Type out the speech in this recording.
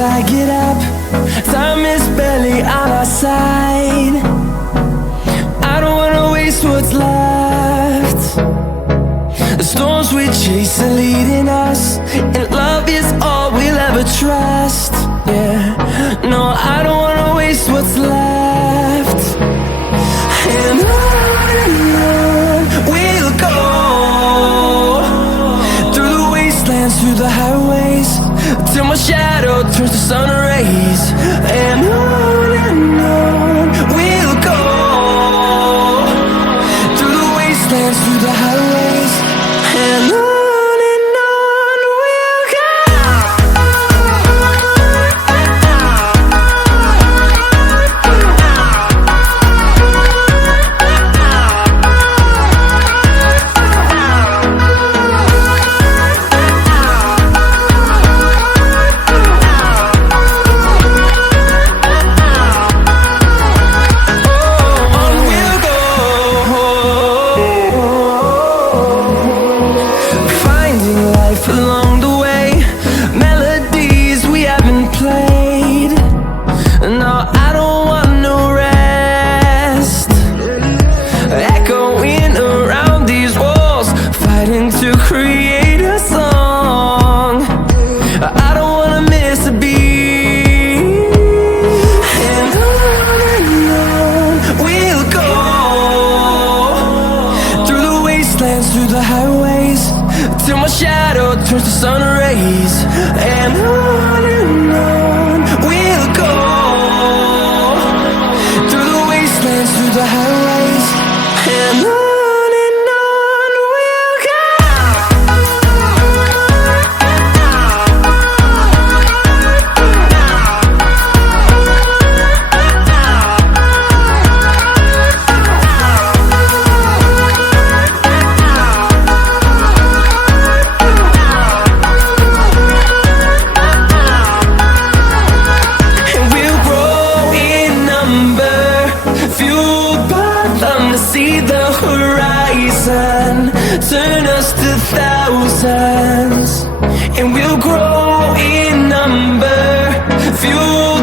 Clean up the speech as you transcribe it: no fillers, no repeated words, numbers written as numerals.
I get up. Time is barely on our side. I don't wanna waste what's left. The storms we chase are leading us, and love is all we'll ever trust. Yeah, no, I don't wanna waste what's left. And on we'll go, through the wastelands, through the highways, till my shadow turns to sun rays. And on we'll go, through the wastelands, through the highways, and on. Along the way, melodies we haven't played. No, I don't want no rest. Echoing around these walls, fighting to create a song. I don't wanna miss a beat. And on we'll go, through the wastelands, through the highways, till my shadow turns to sun rays. And on we'll go, through the wastelands, through the highways, and on we'll go. See the horizon, turn us to thousands, and we'll grow in number, fuel